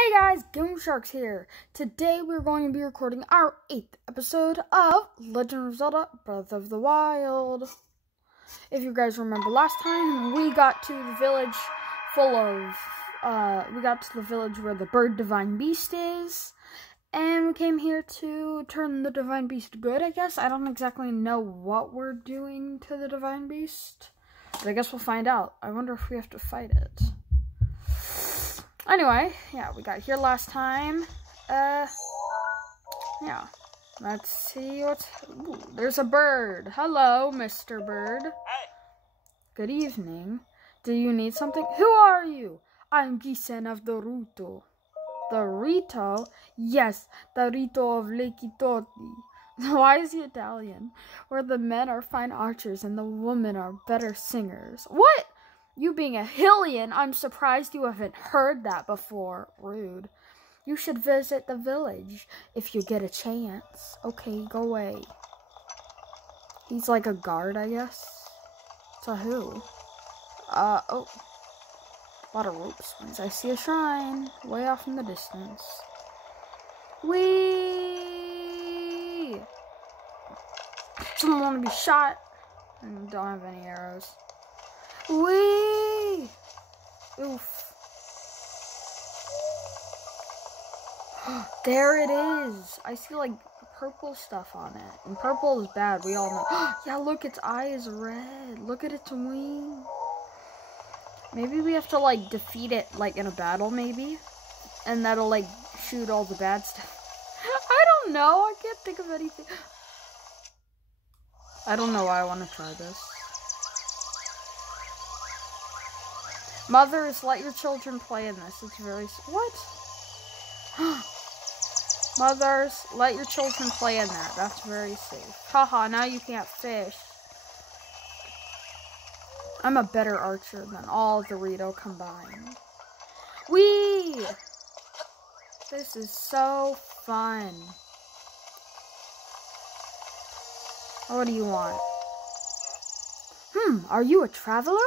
Hey guys, Game Sharks here. Today we're going to be recording our 8th episode of Legend of Zelda Breath of the Wild. If you guys remember last time, we got to the village where the bird divine beast is. And we came here to turn the divine beast good, I guess. I don't exactly know what we're doing to the divine beast, but I guess we'll find out. I wonder if we have to fight it. Anyway, yeah, we got here last time. Yeah. Let's see what's... Ooh, there's a bird. Hello, Mr. Bird. Hey. Good evening. Do you need something? Who are you? I'm Gisen of the Ruto. The Rito? Yes, the Rito of Lake Itoti. Why is he Italian? Where the men are fine archers and the women are better singers. What? You being a Hylian, I'm surprised you haven't heard that before. Rude. You should visit the village if you get a chance. Okay, go away. He's like a guard, I guess. To who? Oh. A lot of rope swings. I see a shrine way off in the distance. Whee! Someone want to be shot? I don't have any arrows. Whee! Oof. There it is. I see like purple stuff on it. And purple is bad, we all know. Yeah, look, its eye is red. Look at its wing. Maybe we have to like defeat it like in a battle maybe. And that'll like shoot all the bad stuff. I don't know. I can't think of anything. I don't know why I want to try this. Mothers, let your children play in this. It's very... What? Mothers, let your children play in that. That's very safe. Haha, now you can't fish. I'm a better archer than all Dorito combined. Whee! This is so fun. What do you want? Are you a traveler?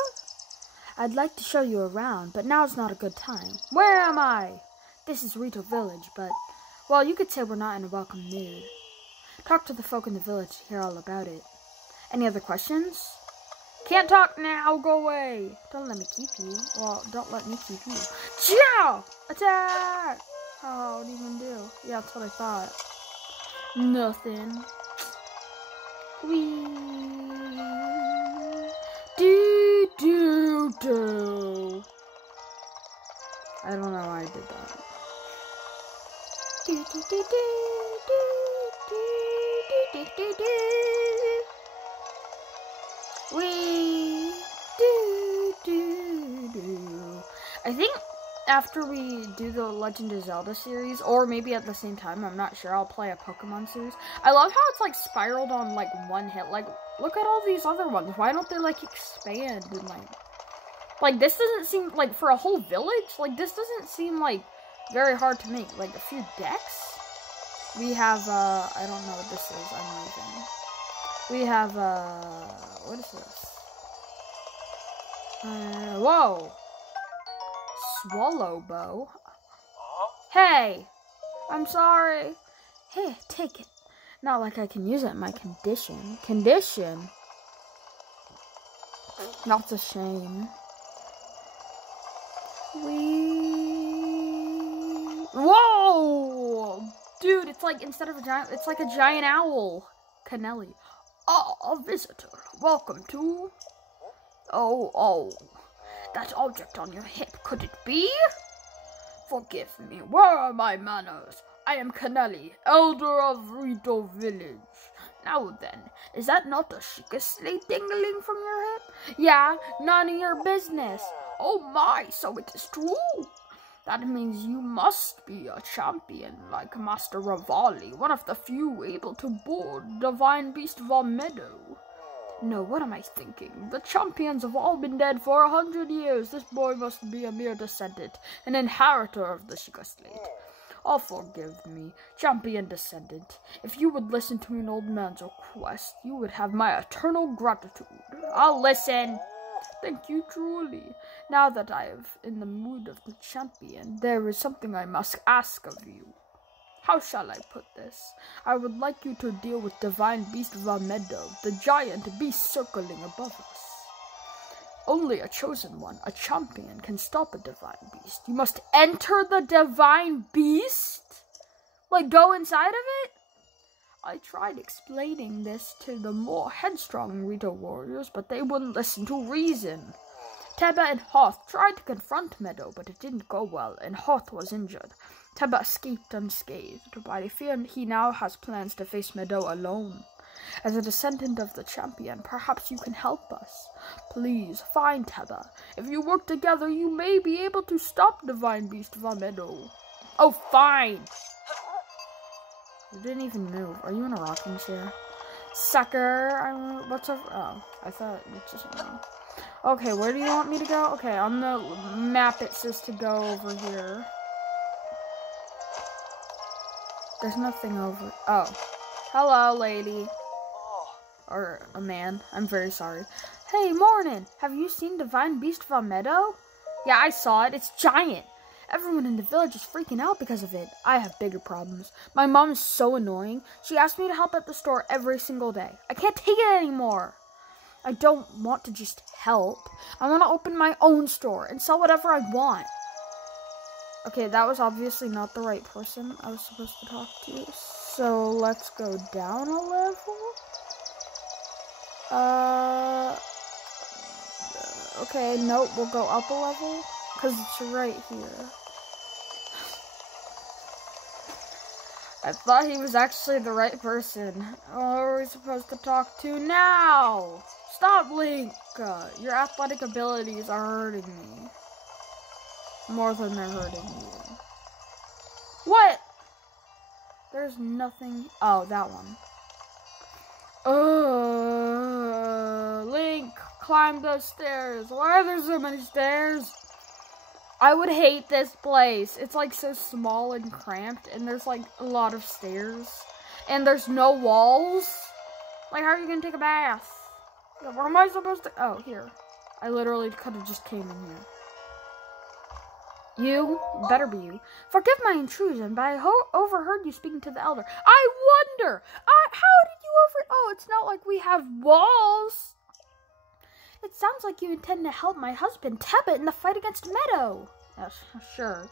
I'd like to show you around, but now's not a good time. Where am I? This is Rito Village, but, well, you could say we're not in a welcome mood. Talk to the folk in the village to hear all about it. Any other questions? Can't talk now, go away. Don't let me keep you. Well, don't let me keep you. Chow! Attack! Oh, what do you even do? Yeah, that's what I thought. Nothing. Whee! Do. I don't know why I did that. I think after we do the Legend of Zelda series, or maybe at the same time, I'm not sure, I'll play a Pokemon series. I love how it's like spiraled on like one hit. Like, look at all these other ones. Why don't they like expand and like this doesn't seem like for a whole village, like this doesn't seem like very hard to make. Like a few decks. We have I don't know what this is, I'm losing. We have what is this? Whoa. Swallow bow. Hey, I'm sorry. Hey, take it. Not like I can use it in my condition. Condition? That's a shame. Whoa! Dude, it's like, instead of a giant, it's like a giant owl. Canelli. Oh, a visitor. Welcome to... Oh. That object on your hip, could it be? Forgive me, where are my manners? I am Canelli, elder of Rito Village. Now then, is that not a Sheikah slate dangling from your hip? Yeah, none of your business. Oh my, so it is true. That means you must be a champion like Master Rivali, one of the few able to board Divine Beast Valmedo. No, what am I thinking? The champions have all been dead for 100 years. This boy must be a mere descendant, an inheritor of the Sheikah slate. Oh, forgive me, champion descendant. If you would listen to an old man's request, you would have my eternal gratitude. I'll listen. Thank you truly. Now that I am in the mood of the champion, there is something I must ask of you. How shall I put this? I would like you to deal with Divine Beast Valmedo, the giant beast circling above us. Only a chosen one, a champion, can stop a divine beast. You must enter the divine beast? Like, go inside of it? I tried explaining this to the more headstrong Rito warriors, but they wouldn't listen to reason. Teba and Hoth tried to confront Meadow, but it didn't go well, and Hoth was injured. Teba escaped unscathed, but I fear he now has plans to face Meadow alone. As a descendant of the champion, perhaps you can help us. Please, find Teba. If you work together, you may be able to stop Divine Beast Valmedo. Oh, fine! You didn't even move. Are you in a rocking chair? Sucker! What's up? Oh, I thought you just... Okay, where do you want me to go? Okay, on the map it says to go over here. There's nothing over... Oh. Hello, lady. Or a man. I'm very sorry. Hey, morning! Have you seen Divine Beast Valmedo? Yeah, I saw it. It's giant. Everyone in the village is freaking out because of it. I have bigger problems. My mom is so annoying. She asks me to help at the store every single day. I can't take it anymore. I don't want to just help. I want to open my own store and sell whatever I want. Okay, that was obviously not the right person I was supposed to talk to. So let's go down a level. Okay, nope, we'll go up a level. Because it's right here. I thought he was actually the right person. What are we supposed to talk to now? Stop, Link! Your athletic abilities are hurting me. More than they're hurting you. What? There's nothing... Oh, that one. Link, climb those stairs. Why are there so many stairs? I would hate this place. It's like so small and cramped, and there's like a lot of stairs, and there's no walls. Like, how are you gonna take a bath? Yeah, where am I supposed to? Oh, here. I literally could have just came in here. You better be you. Forgive my intrusion, but I overheard you speaking to the elder. I wonder. How did you over? Oh, it's not like we have walls. It sounds like you intend to help my husband, Teba, in the fight against Meadow. Yes, sure.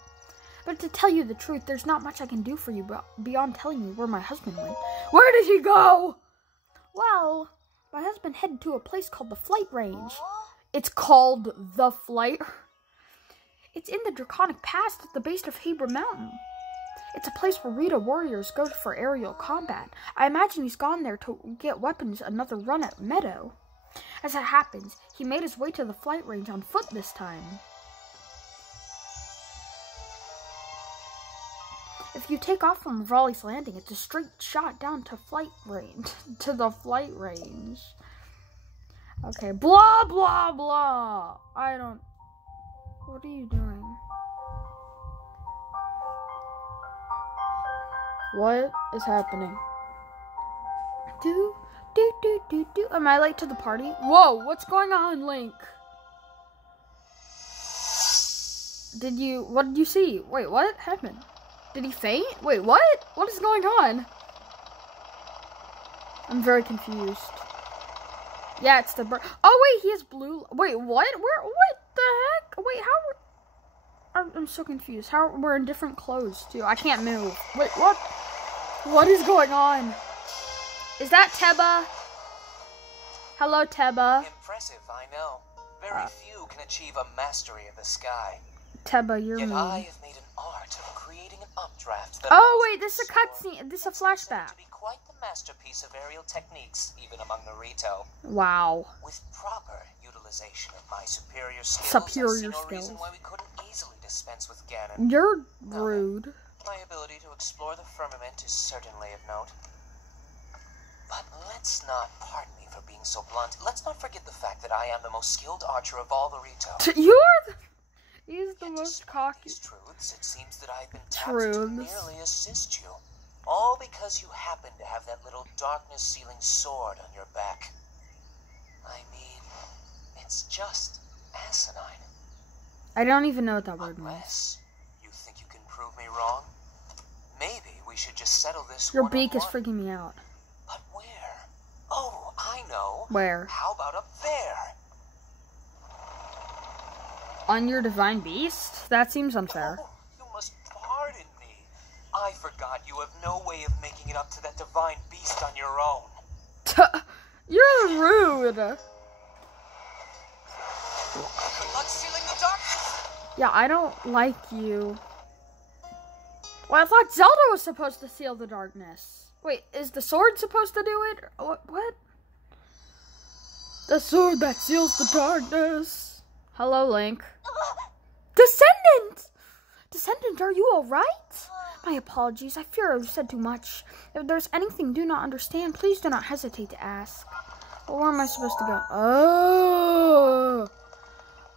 But to tell you the truth, there's not much I can do for you beyond telling you where my husband went. Where did he go? Well, my husband headed to a place called the Flight Range. It's called the Flight... It's in the Draconic Pass at the base of Hebra Mountain. It's a place where Rita warriors go for aerial combat. I imagine he's gone there to get weapons another run at Meadow. As it happens, he made his way to the Flight Range on foot this time. If you take off from Raleigh's Landing, it's a straight shot down to the Flight Range. Okay, blah, blah, blah. I don't... What are you doing? What is happening? Do. Am I late to the party? Whoa, what's going on, Link? What did you see? Wait, what happened? Did he faint? Wait, what? What is going on? I'm very confused. Yeah, it's the bird. Oh, wait, he has blue. Wait, what? What the heck? Wait, I'm so confused. We're in different clothes, too. I can't move. Wait, what? What is going on? Is that Teba? Hello, Teba. Impressive, I know. Very few can achieve a mastery of the sky. Teba, you're Yet mean. I have made an art of creating an updraft that... Oh, wait, this is a cutscene. This is a flashback. ...to be quite the masterpiece of aerial techniques, even among the Rito. Wow. With proper utilization of my superior skills, I see no reason why we couldn't easily dispense with Ganon. You're rude. My ability to explore the firmament is certainly of note. But let's not, pardon me for being so blunt, let's not forget the fact that I am the most skilled archer of all the Rito. He's the most cocky. These truths, it seems that I've been tapped to merely assist you. All because you happen to have that little darkness-sealing sword on your back. I mean, it That's just asinine. I don't even know what that word means. Unless you think you can prove me wrong, maybe we should just settle this Your one-on-one. beak is freaking me out. But where? Oh, I know. Where? How about up there? On your divine beast? That seems unfair. Oh, you must pardon me. I forgot you have no way of making it up to that divine beast on your own. You're rude. Good luck sealing the darkness. Yeah, I don't like you. Well, I thought Zelda was supposed to seal the darkness. Wait, is the sword supposed to do it? What? The sword that seals the darkness. Hello, Link. Descendant! Descendant, are you alright? My apologies, I fear I've said too much. If there's anything you do not understand, please do not hesitate to ask. Well, where am I supposed to go?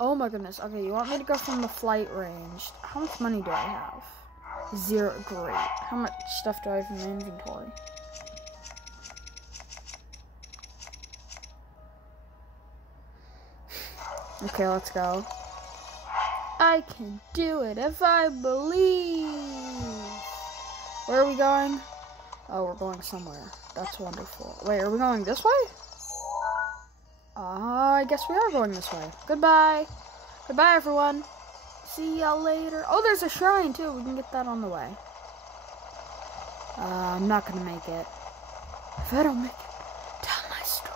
Oh my goodness. Okay, you want me to go from the flight range. How much money do I have? 0. Great. How much stuff do I have in my inventory? Okay, let's go. I can do it if I believe. Where are we going? Oh, we're going somewhere. That's wonderful. Wait, are we going this way? I guess we are going this way. Goodbye. Goodbye, everyone. See y'all later. Oh, there's a shrine, too. We can get that on the way. I'm not going to make it. If I don't make it, tell my story.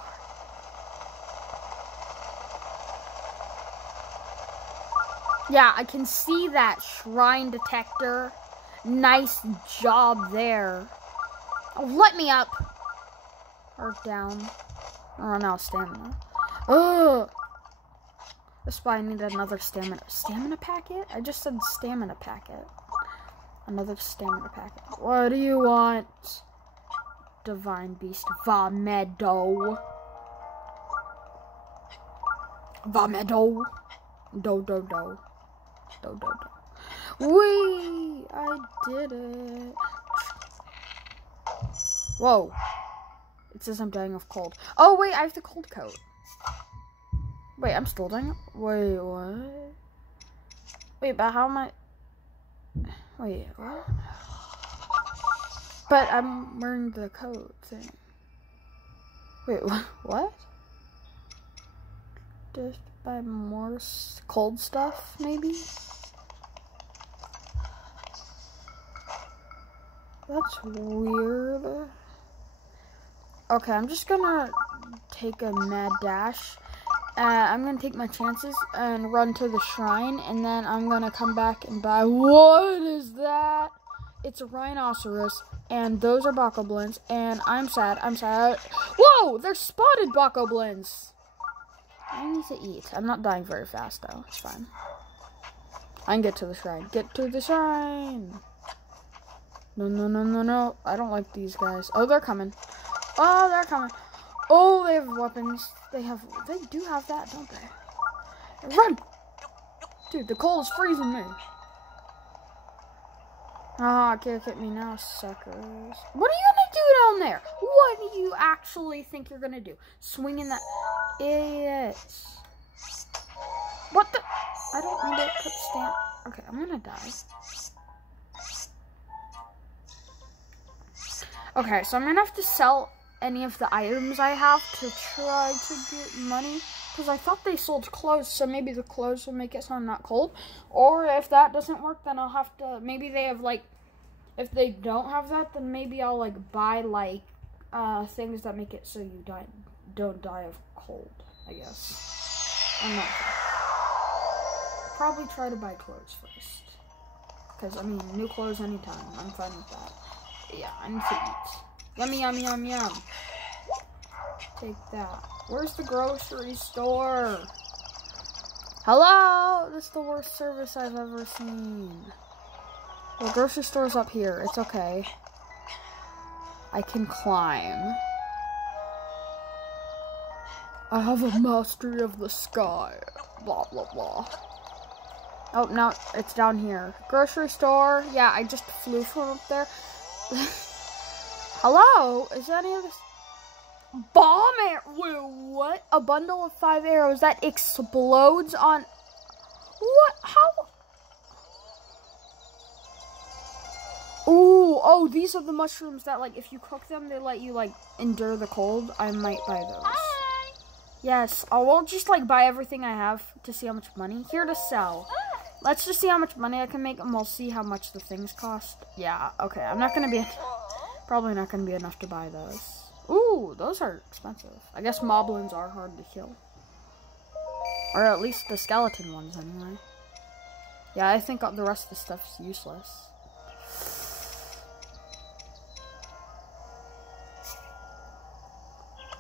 Yeah, I can see that shrine detector. Nice job there. Oh, let me up. Or down. Or now stamina. Ugh. That's why I need another stamina packet? I just said stamina packet. Another stamina packet. What do you want? Divine Beast. Vamedo. Vamedo. Do. Whee! I did it. Whoa. It says I'm dying of cold. Oh, wait, I have the cold coat. Wait, I'm still dying? Wait, what? Wait, but how am I... Wait, what? But I'm wearing the coat thing. Wait, what? Just buy more cold stuff, maybe? That's weird. Okay, I'm just gonna take a mad dash. I'm gonna take my chances and run to the shrine, and then I'm gonna come back and buy. What is that? It's a rhinoceros, and those are bokoblins, and I'm sad. Whoa! There's spotted bokoblins! I need to eat. I'm not dying very fast, though. It's fine. I can get to the shrine. Get to the shrine! No. I don't like these guys. Oh, they're coming. Oh, they're coming. Oh, they have weapons. They do have that, don't they? Run! Dude, the cold is freezing me. Ah, can't hit me now, suckers. What are you gonna do down there? What do you actually think you're gonna do? Swinging that idiot. What the? I don't need to put stamp. Okay, I'm gonna die. Okay, so I'm gonna have to sell any of the items I have to try to get money, because I thought they sold clothes, so maybe the clothes will make it so I'm not cold. Or if that doesn't work, then I'll have to, maybe they have like, if they don't have that, then maybe I'll like buy like things that make it so you don't die of cold, I guess. I'm not sure. Probably try to buy clothes first, because I mean, new clothes anytime, I'm fine with that. Yeah, I need to eat. Yummy, yum, yum, yum. Take that. Where's the grocery store? Hello? This is the worst service I've ever seen. The grocery store's up here. It's okay. I can climb. I have a mastery of the sky. Blah, blah, blah. Oh, no, it's down here. Grocery store. Yeah, I just flew from up there. Hello? Is any of this... Bomb arrow. Wait, what? A bundle of 5 arrows that explodes on. What? How? Ooh, oh, these are the mushrooms that, like, if you cook them, they let you, like, endure the cold. I might buy those. Hi. Yes, I will just, like, buy everything I have to see how much money. Here to sell. Let's just see how much money I can make, and we'll see how much the things cost. Yeah, okay, I'm not gonna be, probably not gonna be enough to buy those. Ooh, those are expensive. I guess moblins are hard to kill. Or at least the skeleton ones, anyway. Yeah, I think the rest of the stuff's useless.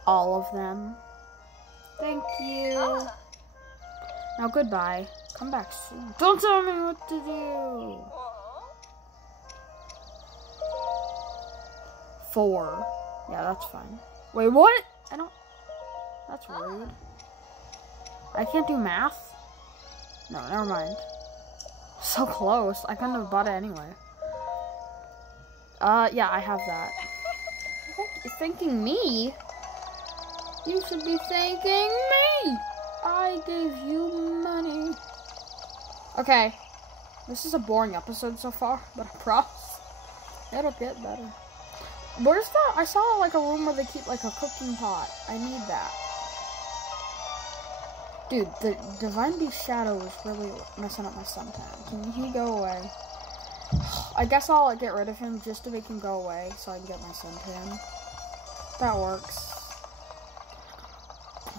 All of them. Thank you. Now, goodbye. Come back soon. Don't tell me what to do. 4. Yeah, that's fine. Wait, what? I don't... That's rude. I can't do math? No, never mind. So close. I couldn't have bought it anyway. Yeah, I have that. You're thanking me? You should be thanking me! I gave you money. Okay. This is a boring episode so far, but I promise it'll get better. Where's that? I saw like a room where they keep like a cooking pot. I need that. Dude, the Divine Beast Shadow is really messing up my suntan. Can he go away? I guess I'll get rid of him just to make him go away so I can get my suntan. That works.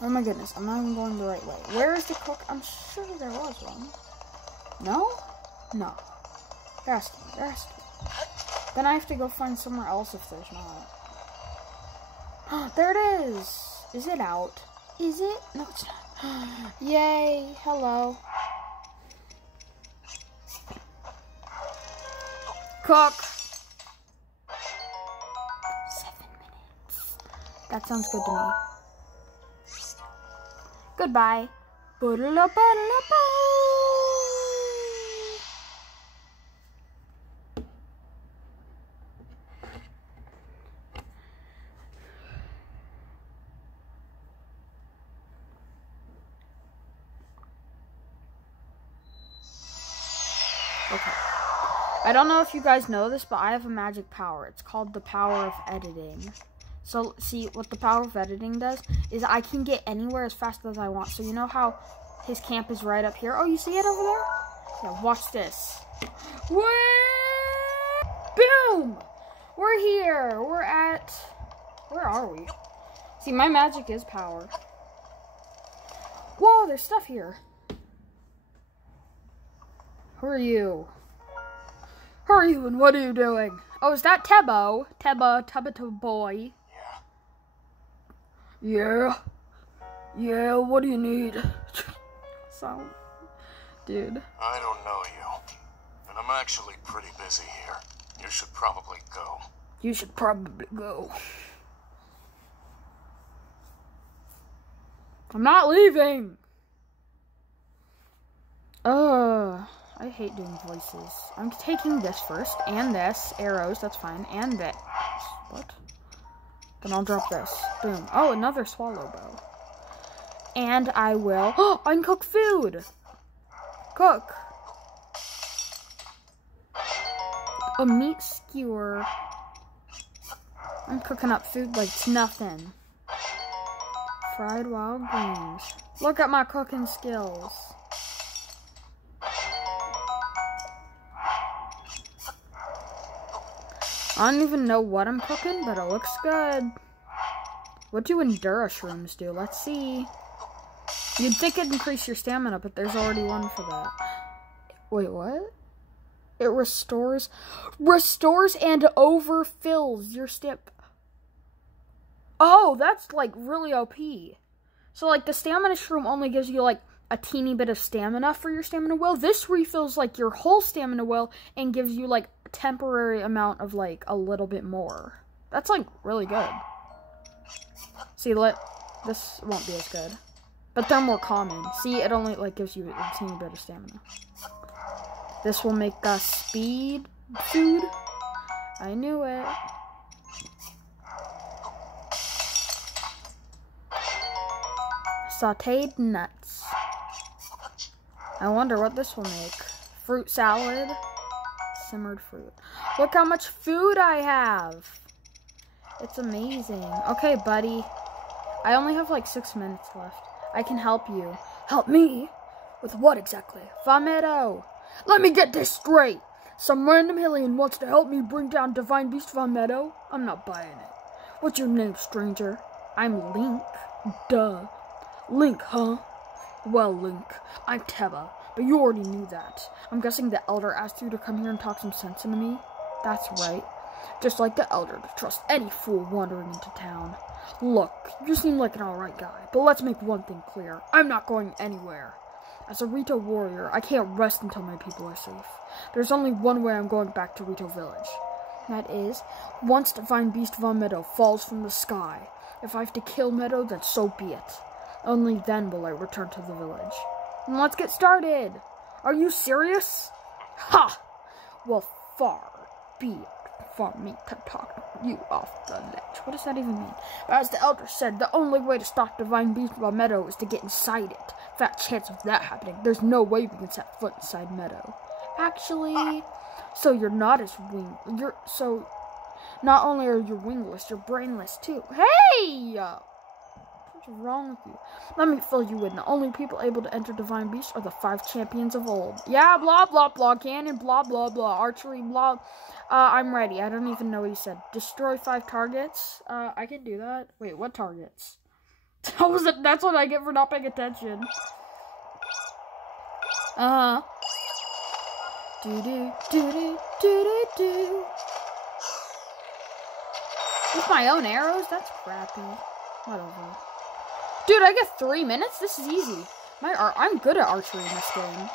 Oh my goodness, I'm not even going the right way. Where is the cook? I'm sure there was one. No? No. There has to be. There has to be. Then I have to go find somewhere else if there's not. There it is. Is it out? Is it? No, it's not. Yay. Hello. Cook. 7 minutes. That sounds good to me. Goodbye. Okay. I don't know if you guys know this, but I have a magic power. It's called the power of editing. So, see, what the power of editing does is I can get anywhere as fast as I want. So, you know how his camp is right up here? Oh, you see it over there? Yeah, watch this. Boom! We're here. We're at... Where are we? See, my magic is power. Whoa, there's stuff here. Who are you? Who are you and what are you doing? Oh, is that Tebo? Teba boy. Yeah. Yeah, what do you need? So, dude. I don't know you. And I'm actually pretty busy here. You should probably go. You should probably go. I'm not leaving. I hate doing voices. I'm taking this first, and this. Arrows, that's fine. And this. What? Then I'll drop this. Boom. Oh, another swallow bow. And I will... Oh, I can cook food! Cook! A meat skewer. I'm cooking up food like it's nothing. Fried wild greens. Look at my cooking skills. I don't even know what I'm cooking, but it looks good. What do Endura shrooms do? Let's see. You'd think it'd increase your stamina, but there's already one for that. Wait, what? It restores and overfills your Oh, that's like really OP. So like the stamina shroom only gives you like a teeny bit of stamina for your stamina well. This refills like your whole stamina well and gives you like a temporary amount of like a little bit more. That's like really good. See, this won't be as good. But they're more common. See, it only like gives you a teeny bit of stamina. This will make us speed food. I knew it. sauteed nuts. I wonder what this will make. Fruit salad. Simmered fruit. Look how much food I have. It's amazing. Okay, buddy. I only have like 6 minutes left. I can help you. Help me? With what exactly? Vomito. Let me get this straight. Some random alien wants to help me bring down Divine Beast Vomito? I'm not buying it. What's your name, stranger? I'm Link. Duh. Link, huh? Well, Link, I'm Teba, but you already knew that. I'm guessing the Elder asked you to come here and talk some sense into me? That's right. Just like the Elder to trust any fool wandering into town. Look, you seem like an alright guy, but let's make one thing clear. I'm not going anywhere. As a Rito warrior, I can't rest until my people are safe. There's only one way I'm going back to Rito Village. That is, once Divine Beast Vomito falls from the sky. If I have to kill Meadow, then so be it. Only then will I return to the village. And let's get started! Are you serious? Ha! Well, far be it from me to talk you off the ledge. What does that even mean? But as the Elder said, the only way to stop Divine Beast Meadow is to get inside it. Fat chance of that happening. There's no way we can set foot inside Meadow. Actually, so you're not as so not only are you wingless, you're brainless too. Hey! What's wrong with you? Let me fill you in. The only people able to enter Divine Beast are the 5 champions of old. Yeah, blah, blah, blah. Cannon, blah, blah, blah. Archery, blah. I'm ready. I don't even know what he said. Destroy 5 targets. I can do that. Wait, what targets? That's what I get for not paying attention. Do. With my own arrows? That's crappy. Whatever. Dude, I get 3 minutes? This is easy. I'm good at archery in this game.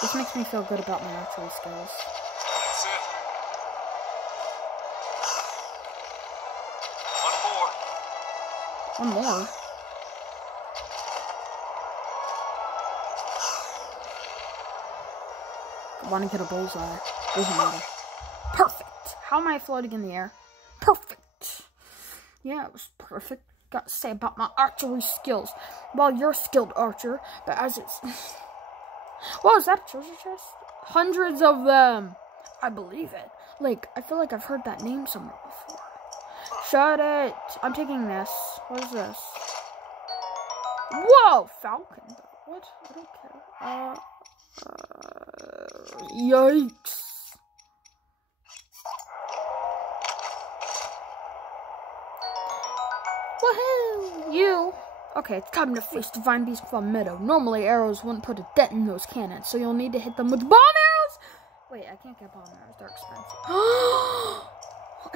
This makes me feel good about my archery skills. That's it. One more? I want to get a bullseye. Doesn't matter. Perfect. How am I floating in the air? Perfect. Yeah, it was perfect. Got to say about my archery skills. Well, you're a skilled archer, but as it's... Whoa, is that a treasure chest? Hundreds of them. I believe it. Like, I feel like I've heard that name somewhere before. Shut it. I'm taking this. What is this? Whoa, falcon. What? I don't care. Yikes. Woohoo! You! Okay, it's time to face Divine Beast from Meadow. Normally, arrows wouldn't put a dent in those cannons, so you'll need to hit them with bomb arrows! Wait, I can't get bomb arrows. They're expensive.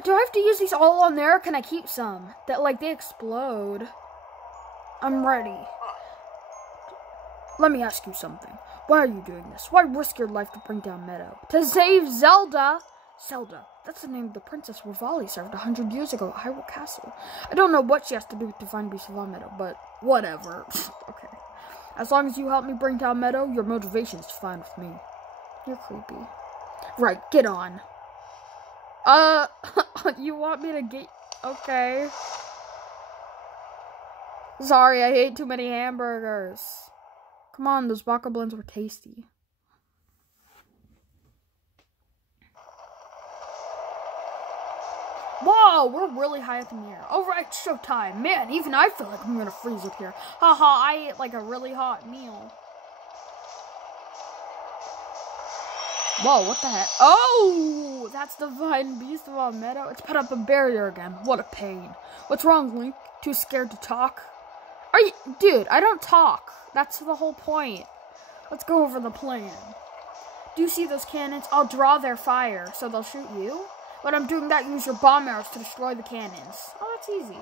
Do I have to use these all on there, or can I keep some? That, like, they explode. I'm ready. Let me ask you something. Why are you doing this? Why risk your life to bring down Meadow? To save Zelda! Zelda. That's the name of the princess Rivali served 100 years ago at Hyrule Castle. I don't know what she has to do with Divine Beast of Meadow, but whatever. Okay. As long as you help me bring down Meadow, your motivation's fine with me. You're creepy. Right, get on. You want me to get... Okay. Sorry, I ate too many hamburgers. Come on, those baka blends were tasty. Whoa, we're really high up in the air. Alright, showtime. Man, even I feel like I'm gonna freeze up here. Haha, I ate like a really hot meal. Whoa, what the heck? Oh, that's Divine Beast of Meadow. It's put up a barrier again. What a pain. What's wrong, Link? Too scared to talk? Are you... Dude, I don't talk. That's the whole point. Let's go over the plan. Do you see those cannons? I'll draw their fire, so they'll shoot you. When I'm doing that, use your bomb arrows to destroy the cannons. Oh, that's easy.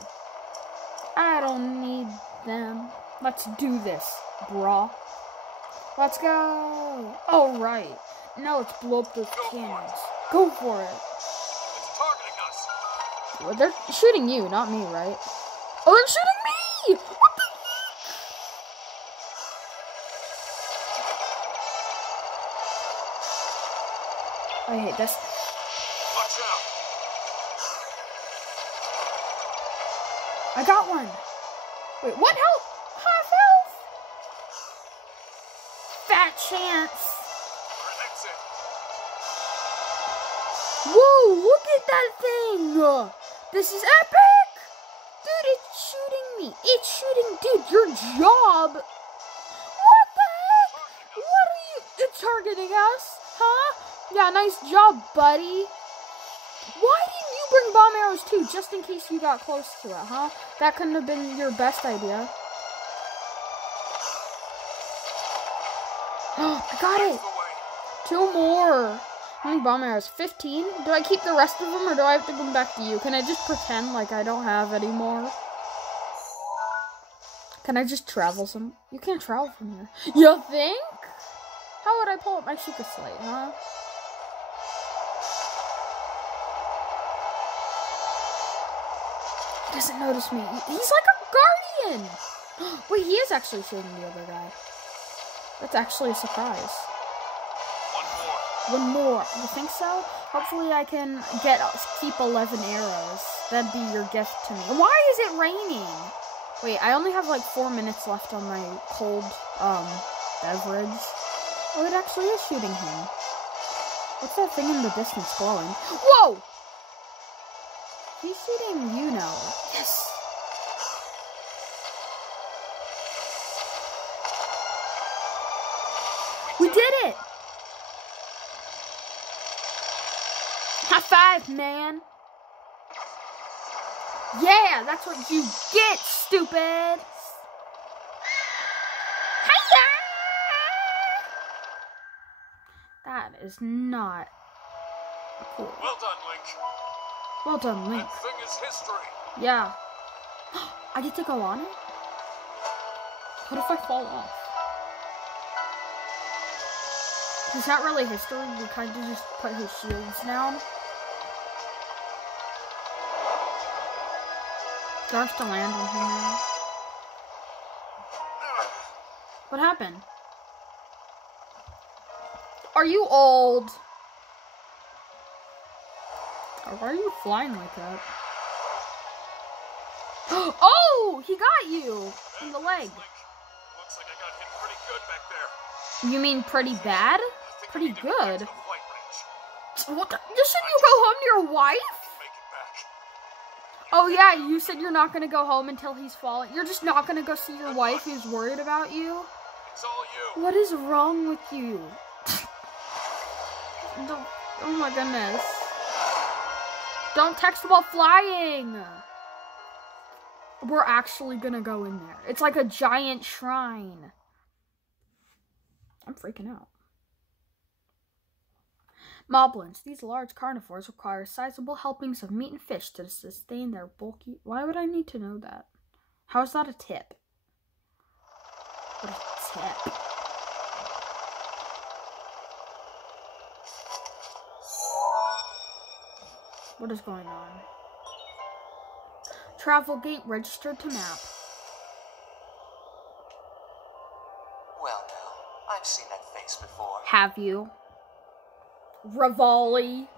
I don't need them. Let's do this, brah. Let's go. All right. Now let's blow up those cannons. Go for it. It's targeting us. Well, they're shooting you, not me, right? Oh, they're shooting me! What the heck? I hate this. Watch out. I got one. Wait, what health? Half health? Fat chance. Whoa, look at that thing. This is epic. Dude, it's shooting me. It's shooting. Dude, your job. What the heck? What are you? It's targeting us. Huh? Yeah, nice job, buddy. Why didn't you bring bomb arrows too? Just in case you got close to it, huh? That couldn't have been your best idea. I got it. 2 more. How many bomb arrows? 15? Do I keep the rest of them or do I have to go back to you? Can I just pretend like I don't have any more? Can I just travel some? You can't travel from here. You think? How would I pull up my Sheikah Slate, huh? He doesn't notice me. He's like a guardian. Wait, he is actually shooting the other guy. That's actually a surprise. One more. You think so? Hopefully I can keep 11 arrows. That'd be your gift to me. Why is it raining? Wait, I only have like 4 minutes left on my cold beverage. Oh, it actually is shooting him. What's that thing in the distance glowing? Whoa! He's shooting you now. Yes! We did it! High five, man! Yeah, that's what you get, stupid! Hiya! That is not cool. Well done, Link. Well done, Link. That thing is history. Yeah. I get to go on it? What if I fall off? Is that really history? You kind of just put his shields down. Do I have to land on him now? What happened? Are you old? Or why are you flying like that? Oh! He got you! In the leg. Looks like I got hit pretty good back there. You mean pretty bad? Pretty good? What the? You said you go home to your wife? Oh yeah, you said you're not gonna go home until he's fallen. You're just not gonna go see your wife who's worried about you? It's all you. What is wrong with you? Oh my goodness. Don't text while flying. We're actually gonna go in there. It's like a giant shrine. I'm freaking out. Moblins. These large carnivores require sizable helpings of meat and fish to sustain their bulky... Why would I need to know that? How is that a tip? What a tip. What is going on? Travel gate registered to map. Well, now, I've seen that face before. Have you? Rivali.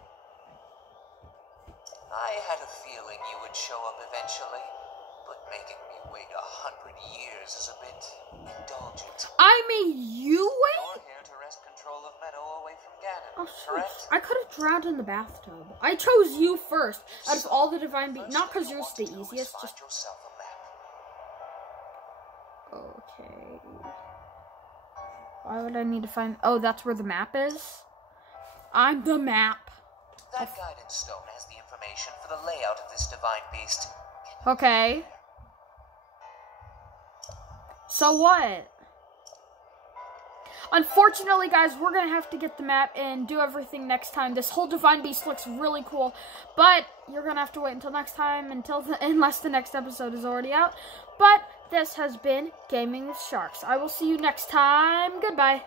I had a feeling you would show up eventually, but making me wait 100 years is a bit indulgent. I made you wait? You're here to wrest control of Meadow away from Ganon, Oh, correct? shoot. I could have drowned in the bathtub. I chose you first, out of all the divine beings. Not because yours the easiest, just... Find yourself a map. Okay. Why would I need to find... Oh, that's where the map is? I'm the map. That guidance stone has the information for the layout of this divine beast. Okay. So what? Unfortunately, guys, we're going to have to get the map and do everything next time. This whole divine beast looks really cool, but you're going to have to wait until next time, unless the next episode is already out. But this has been Gaming with Sharks. I will see you next time. Goodbye.